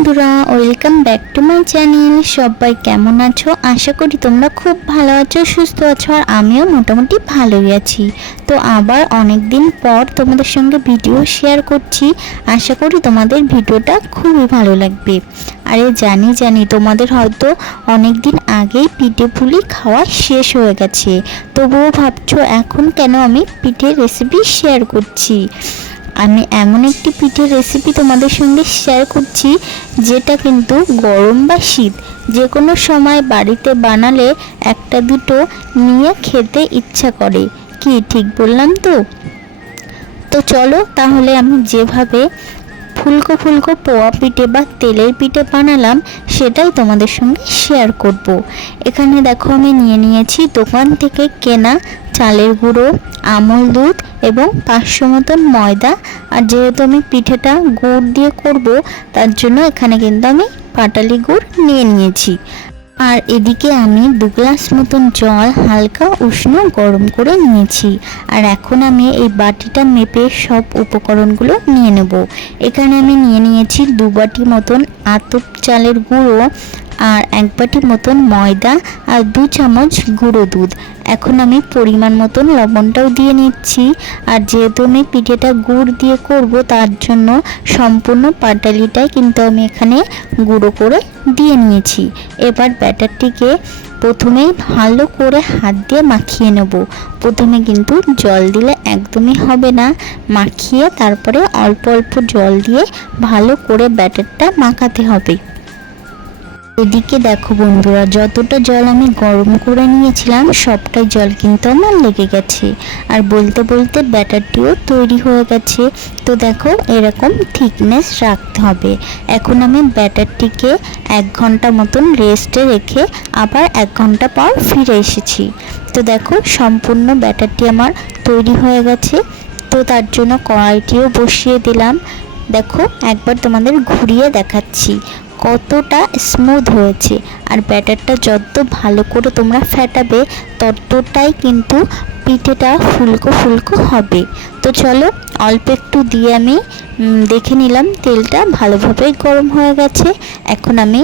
বন্ধুরা, welcome back to my channel. সবাই কেমন আছো? আশা করি তোমরা খুব ভালো আছো, সুস্থ আছো, আর আমিও মোটামুটি ভালোই আছি। তো আবার অনেক দিন পর তোমাদের সঙ্গে ভিডিও শেয়ার করছি। আশা করি তোমাদের ভিডিওটা খুবই ভালো লাগবে। আরে জানি তোমাদের হয়তো অনেক দিন আগেই পিঠে পুলি খাওয়া শেষ হয়ে গেছে, তবুও ভাবছো এখন কেন আমি পিঠের রেসিপি শেয়ার করছি। আমি এমন একটি পিঠের রেসিপি তোমাদের সঙ্গে শেয়ার করছি যেটা কিন্তু গরম বা শীত যে কোনো সময় বাড়িতে বানালে একটা দুটো নিয়ে খেতে ইচ্ছা করে। কি ঠিক বললাম তো? তো চলো তাহলে আমি যেভাবে ফুলকো ফুলকো পোয়া পিঠে বা তেলের পিঠে বানালাম সেটাই তোমাদের সঙ্গে শেয়ার করব। এখানে দেখো আমি নিয়ে নিয়েছি দোকান থেকে কেনা চালের গুঁড়ো, আমল দুধ এবং 500 মতন ময়দা। আর যেহেতু আমি পিঠেটা গুড় দিয়ে করব তার জন্য এখানে কিন্তু আমি পাটালি গুড় নিয়ে নিয়েছি। আর এদিকে আমি 2 গ্লাস মতন জল হালকা উষ্ণ গরম করে নিয়েছি। আর এখন আমি এই বাটিটা মেপে সব উপকরণগুলো নিয়ে নেব। এখানে আমি নিয়ে নিয়েছি 2 বাটি মতন আতপ চালের গুঁড়ো, আর 1 বাটি মতন ময়দা, আর 2 চামচ গুঁড়ো দুধ। এখন আমি পরিমাণ মতন লবণটাও দিয়ে নিচ্ছি। আর যেহেতু আমি পিঠেটা গুড় দিয়ে করব তার জন্য সম্পূর্ণ পাটালিটাই কিন্তু আমি এখানে গুঁড়ো করে দিয়ে নিয়েছি। এবার ব্যাটারটিকে প্রথমেই ভালো করে হাত দিয়ে মাখিয়ে নেব। প্রথমে কিন্তু জল দিলে একদমই হবে না, মাখিয়ে তারপরে অল্প অল্প জল দিয়ে ভালো করে ব্যাটারটা মাখাতে হবে। এদিকে দেখো বন্ধুরা, যতটা জল আমি গরম করে নিয়েছিলাম সবটাই জল কিন্তু আমার লেগে গেছে। আর বলতে বলতে ব্যাটারটিও তৈরি হয়ে গেছে। তো দেখো এরকম থিকনেস রাখতে হবে। এখন আমি ব্যাটারটিকে 1 ঘন্টা মতন রেস্টে রেখে আবার 1 ঘন্টা পর ফিরে এসেছি। তো দেখো সম্পূর্ণ ব্যাটারটি আমার তৈরি হয়ে গেছে। তো তার জন্য কড়াইটিও বসিয়ে দিলাম। দেখো একবার তোমাদের ঘুরিয়ে দেখাচ্ছি কতটা স্মুথ হয়েছে। আর ব্যাটারটা যত ভালো করে তোমরা ফেটাবে ততটাই কিন্তু পিঠেটা ফুলকো ফুলকো হবে। তো চলো অল্প একটু দিয়ে আমি দেখে নিলাম তেলটা ভালোভাবে গরম হয়ে গেছে। এখন আমি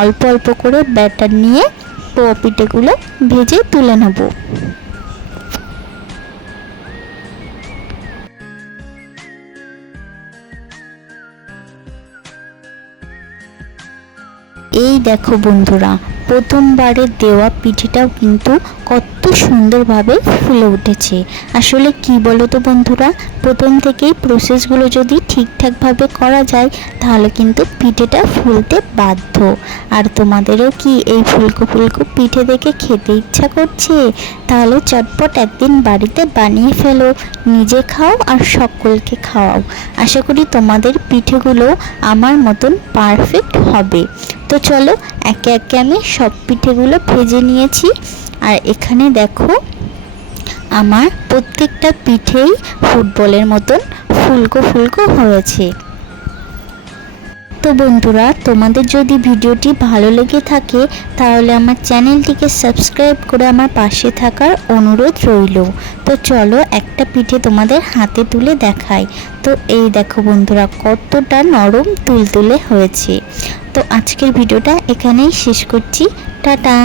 অল্প অল্প করে ব্যাটার নিয়ে পোয়া পিঠেগুলো ভেজে তুলে নেব। এই দেখো বন্ধুরা, প্রথমবারের দেওয়া পিঠেটাও কিন্তু কত সুন্দরভাবে ফুলে উঠেছে। আসলে কি বলো তো বন্ধুরা, প্রথম থেকেই প্রসেসগুলো যদি ঠিকঠাকভাবে করা যায় তাহলে কিন্তু পিঠেটা ফুলতে বাধ্য। আর তোমাদেরও কি এই ফুলকো ফুলকো পিঠে দেখে খেতে ইচ্ছা করছে? তাহলে চটপট একদিন বাড়িতে বানিয়ে ফেলো, নিজে খাও আর সকলকে খাওয়াও। আশা করি তোমাদের পিঠেগুলো আমার মতন পারফেক্ট হবে। তো চলো একে একে আমি সব পিঠেগুলো ভেজে নিয়েছি। আর এখানে দেখো আমার প্রত্যেকটা পিঠেই ফুটবলের মতন ফুলকো ফুলকো হয়েছে। তো বন্ধুরা, তোমাদের যদি ভিডিওটি ভালো লেগে থাকে তাহলে আমার চ্যানেলটিকে সাবস্ক্রাইব করে আমার পাশে থাকার অনুরোধ রইল। তো চলো একটা পিঠে তোমাদের হাতে তুলে দেখাই। তো এই দেখো বন্ধুরা কতটা নরম তুলতুলে হয়েছে। তো আজকের ভিডিওটা এখানেই শেষ করছি। টাটা।